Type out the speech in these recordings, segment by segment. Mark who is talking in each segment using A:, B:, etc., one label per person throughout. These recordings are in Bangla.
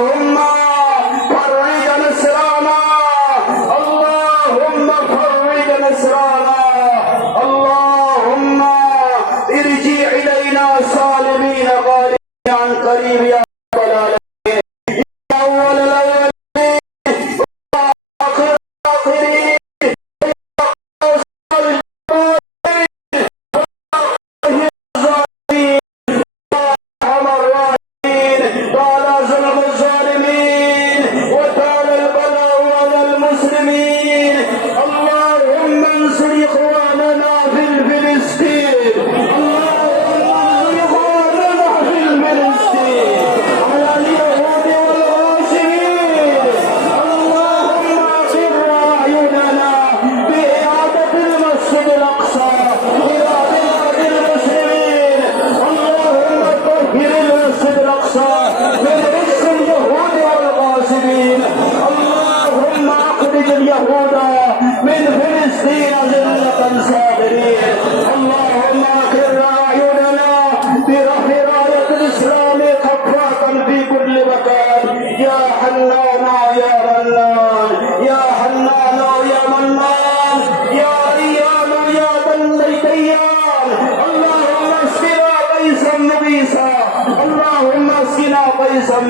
A: اللهم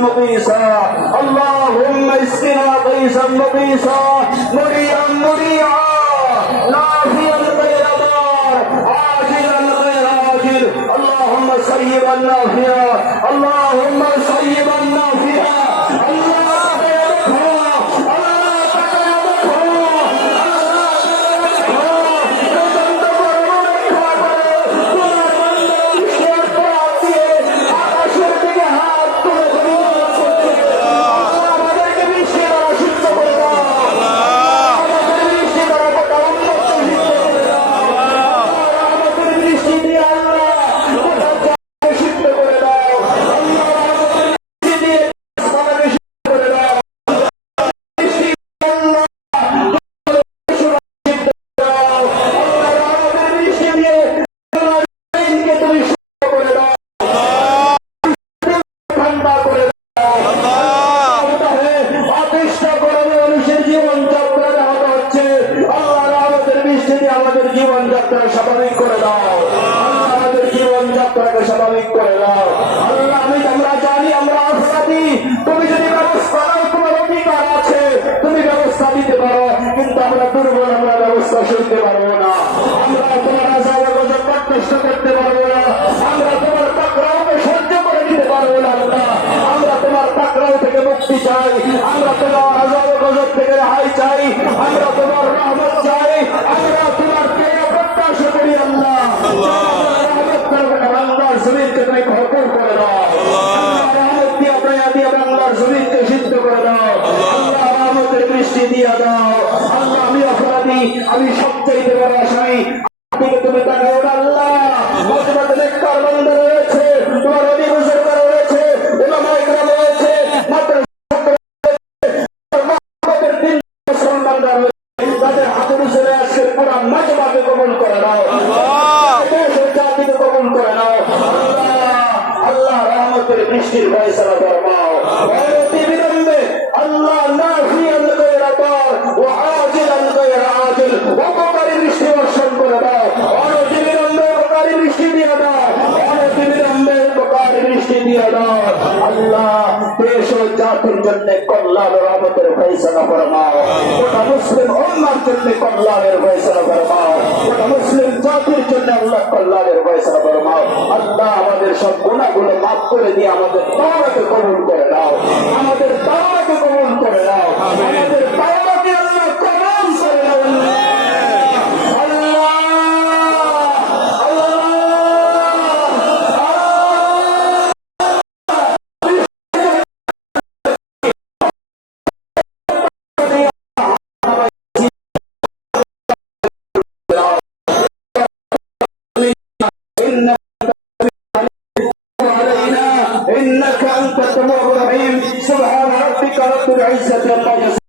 A: مغيثا اللهم اسقنا قيسا مغيثا مريعا مريعا نافيا غير ضار عاجلا غير عاجل اللهم سيبا نافيا اللهم ঠান্ডা করে অতিষ্ঠা করে মানুষের জীবনযাত্রা দেওয়া হচ্ছে। আল্লাহ আমাদের জীবনযাত্রা স্বাভাবিক করে দাও। আমাদের জীবনযাত্রাকে স্বাভাবিক করে দাও। আল্লাহ আমরা জানি আমরা অপরাধী তুমি যদি ব্যবস্থা নাও তোমার অধিকার আছে। তুমি ব্যবস্থা দিতে পারো কিন্তু আমরা দুর্বল আমরা ব্যবস্থা সইতে পারব না। আমরা তোমার গজব করতে পারব না। আমরা তোমার পাকড়াওকে সহ্য করে দিতে পারব না আল্লাহ আমরা তোমার পাকড়াও থেকে মুক্তি চাই, আমরা তোমার আজাদ গজব থেকে রেহাই চাই, আমরা তোমার রহমত চাই, আমরা তোমার প্রেম প্রত্যাশা করি আল্লাহ। বাংলার তুমি ভরপুর করে দাও। আমি সবচাইতে বড় আসামি। mmoja জন্য কল্যাণ রহমতের ফয়সালা ফরমাও। গোটা মুসলিম উম্মার জন্য কল্যাণের ফয়সালা ফরমাও। গোটা মুসলিম জাতির জন্য আল্লাহ কল্যাণের ফয়সালা ফরমাও। আল্লাহ আমাদের সব গুণাগুলো মাফ করে দিয়ে আমাদের أنت الرحيم. سبحان ربك رب العزة عما